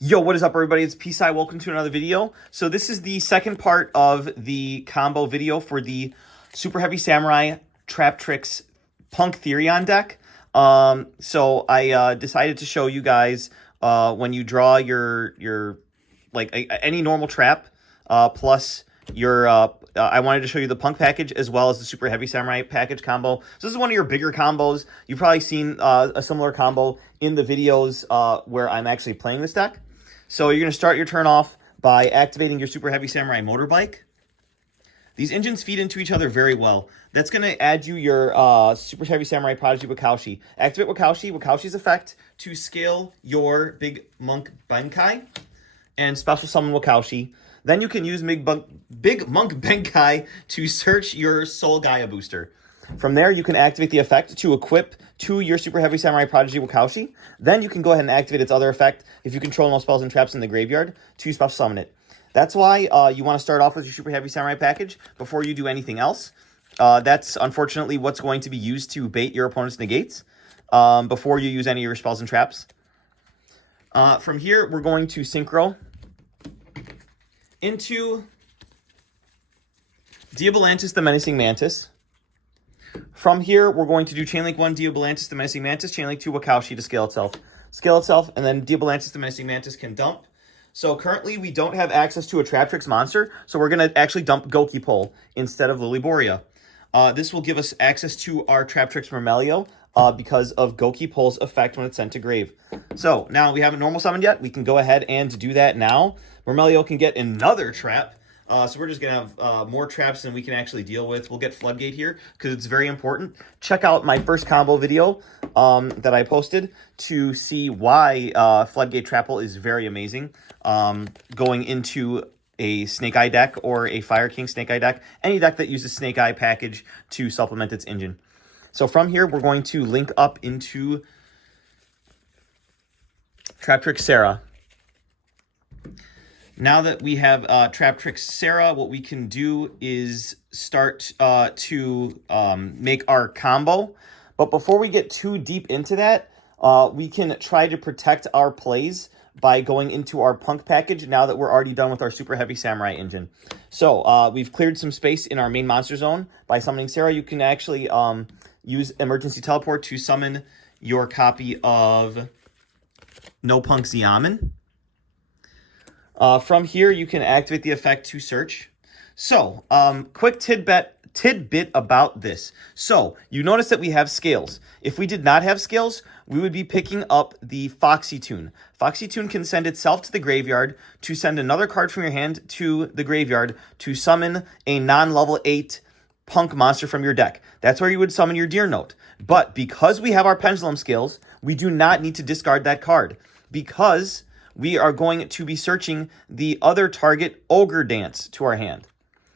Yo, what is up, everybody? It's Peace-Eye. Welcome to another video. So this is the second part of the combo video for the Superheavy Samurai Traptrix Punk Therion deck. So I decided to show you guys when you draw your any normal trap plus your I wanted to show you the Punk package as well as the Super Heavy Samurai package combo. So this is one of your bigger combos. You've probably seen a similar combo in the videos where I'm actually playing this deck. So you're going to start your turn off by activating your Super Heavy Samurai motorbike. These engines feed into each other very well. That's going to add you your Super Heavy Samurai Prodigy Wakaushi. Activate Wakaushi's effect to scale your Big Monk Benkai and special summon Wakaushi. Then you can use Big Monk Benkai to search your Soul Gaia booster. From there, you can activate the effect to equip to your Super Heavy Samurai Prodigy Wakaushi. Then you can go ahead and activate its other effect if you control no spells and traps in the graveyard to special summon it. That's why you want to start off with your Super Heavy Samurai package before you do anything else. That's unfortunately what's going to be used to bait your opponent's negates before you use any of your spells and traps. From here, we're going to Synchro into Diabolantis the Menacing Mantis. From here, we're going to do Chainlink 1, Diabolantis the Menacing Mantis, Chainlink 2, Wakaushi to scale itself, and then Diabolantis the Menacing Mantis can dump. So currently, we don't have access to a Traptrix monster, so we're going to actually dump Goki Pole instead of Lilyboria. This will give us access to our Traptrix Mermelio because of Goki Pole's effect when it's sent to grave. So now we haven't normal summoned yet. We can go ahead and do that now. Mermelio can get another trap. So we're just going to have more traps than we can actually deal with. We'll get Floodgate here because it's very important. Check out my first combo video that I posted to see why Floodgate Trapple is very amazing going into a Snake Eye deck or a Fire King Snake Eye deck. Any deck that uses Snake Eye package to supplement its engine. So from here, we're going to link up into Traptrix Sarah. Now that we have Traptrix Sarah, what we can do is start to make our combo. But before we get too deep into that, we can try to protect our plays by going into our Punk package now that we're already done with our Super Heavy Samurai engine. So we've cleared some space in our main monster zone by summoning Sarah. You can actually use Emergency Teleport to summon your copy of No Punk Xiamen. From here, you can activate the effect to search. So, quick tidbit about this. So, you notice that we have scales. If we did not have scales, we would be picking up the Foxy Tune. Foxy Tune can send itself to the graveyard to send another card from your hand to the graveyard to summon a non-level 8 Punk monster from your deck. That's where you would summon your Deer Note. But because we have our Pendulum Scales, we do not need to discard that card because we are going to be searching the other target Ogre Dance to our hand.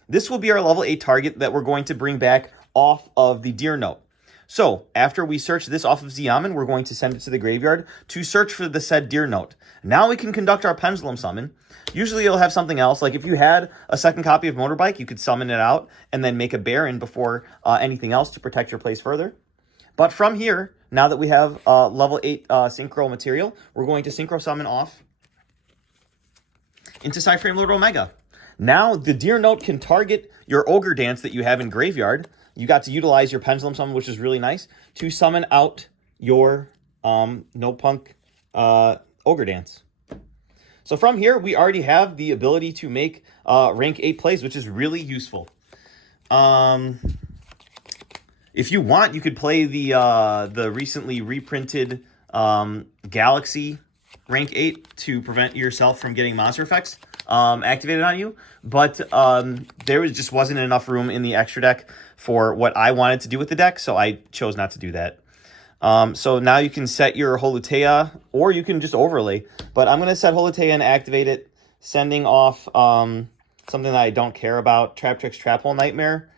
This will be our level 8 target that we're going to bring back off of the Deer Note. So, after we search this off of Xiamen, we're going to send it to the graveyard to search for the said Deer Note. Now we can conduct our Pendulum Summon. Usually it'll have something else. Like if you had a second copy of Motorbike, you could summon it out and then make a Baron before anything else to protect your plays further. But from here, now that we have level 8 Synchro material, we're going to Synchro Summon off into Cyframe Lord Omega. Now, the Deer Note can target your Ogre Dance that you have in graveyard. You got to utilize your Pendulum Summon, which is really nice, to summon out your No Punk Ogre Dance. So from here, we already have the ability to make rank 8 plays, which is really useful. If you want, you could play the recently reprinted Galaxy rank 8 to prevent yourself from getting monster effects activated on you, but there just wasn't enough room in the extra deck for what I wanted to do with the deck, so I chose not to do that. So now you can set your Holutea, or you can just overlay, but I'm going to set Holutea and activate it, sending off something that I don't care about, Traptrix Traphole Nightmare.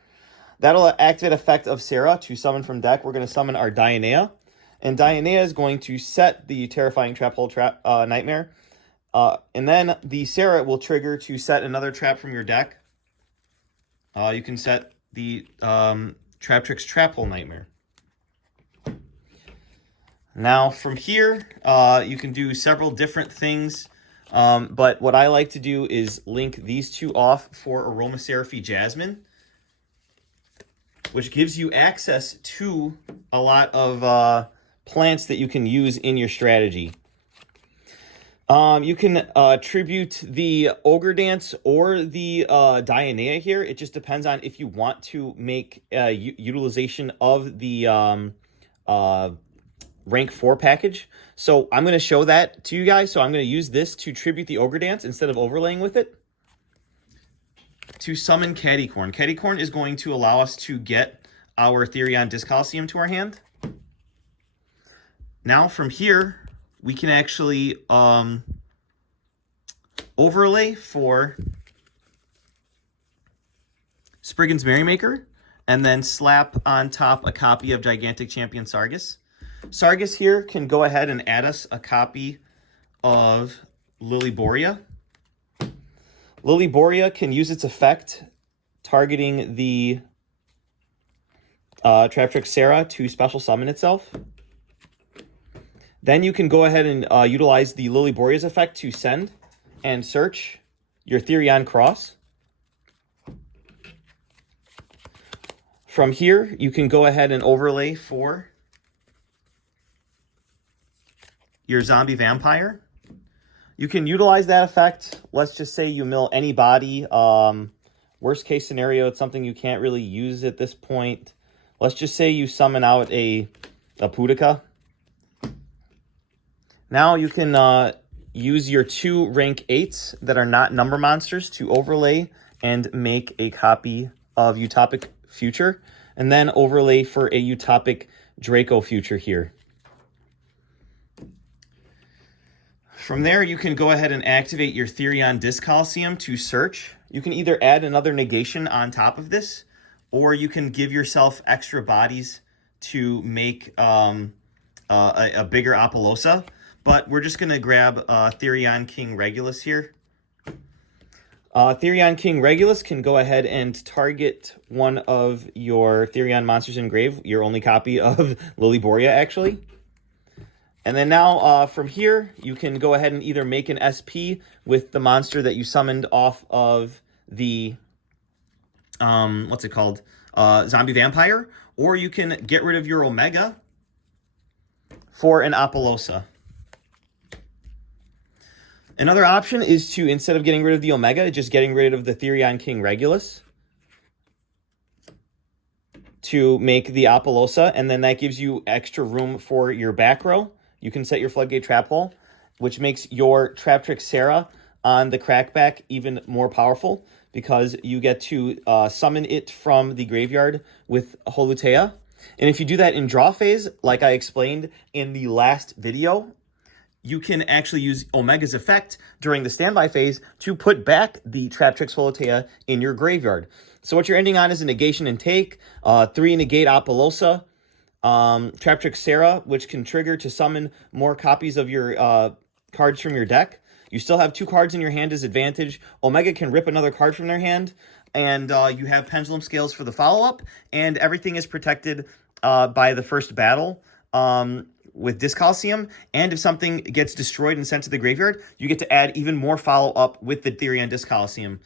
That'll activate effect of Sarah to summon from deck. We're going to summon our Dionea. And Dionea is going to set the Terrifying Traphole Nightmare. And then the Sarah will trigger to set another trap from your deck. You can set the Traptrix Traphole Nightmare. Now from here, you can do several different things But what I like to do is link these two off for Aromatherapy Jasmine, which gives you access to a lot of plants that you can use in your strategy. You can tribute the Ogre Dance or the Dionea here. It just depends on if you want to make utilization of the rank 4 package. So I'm going to show that to you guys. So I'm going to use this to tribute the Ogre Dance instead of overlaying with it. To summon Cattycorn. Cattycorn is going to allow us to get our Therion Disc Coliseum to our hand. Now from here, we can actually overlay for Spriggan's Merrymaker, and then slap on top a copy of Gigantic Champion Sargus. Sargus here can go ahead and add us a copy of Lilyboria. Lilyboria can use its effect targeting the Traptrix Sarah to special summon itself. Then you can go ahead and utilize the Lilyboria's effect to send and search your Therion Cross. From here, you can go ahead and overlay for your Zombie Vampire. You can utilize that effect. Let's just say you mill any body. Worst case scenario, it's something you can't really use at this point. Let's just say you summon out a Pudica. Now you can use your 2 rank 8s that are not number monsters to overlay and make a copy of Utopic Future, and then overlay for a Utopic Draco Future here. From there, you can go ahead and activate your Therion Disc Coliseum to search. You can either add another negation on top of this, or you can give yourself extra bodies to make a bigger Apollosa. But we're just going to grab Therion King Regulus here. Therion King Regulus can go ahead and target one of your Therion monsters in grave, your only copy of Lilyboria, actually. And then now, from here, you can go ahead and either make an SP with the monster that you summoned off of the, what's it called? Zombie Vampire. Or you can get rid of your Omega for an Apollosa. Another option is to, instead of getting rid of the Omega, just getting rid of the Therion King Regulus to make the Apollosa, and then that gives you extra room for your back row. You can set your Floodgate Trap Hole, which makes your Traptrix Sarah on the Crackback even more powerful because you get to summon it from the graveyard with Holutea. And if you do that in draw phase, like I explained in the last video, you can actually use Omega's effect during the standby phase to put back the Traptrix Holutea in your graveyard. So what you're ending on is a negation and take, 3 negate Apollosa, Traptrix Sarah, which can trigger to summon more copies of your cards from your deck. You still have 2 cards in your hand as advantage. Omega can rip another card from their hand, and you have Pendulum Scales for the follow-up, and everything is protected by the first battle with Disc Coliseum. And if something gets destroyed and sent to the graveyard, you get to add even more follow-up with the Therion Disc Coliseum.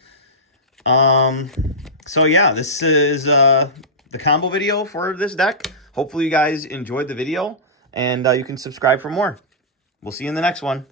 So yeah, this is the combo video for this deck. Hopefully you guys enjoyed the video, and you can subscribe for more. We'll see you in the next one.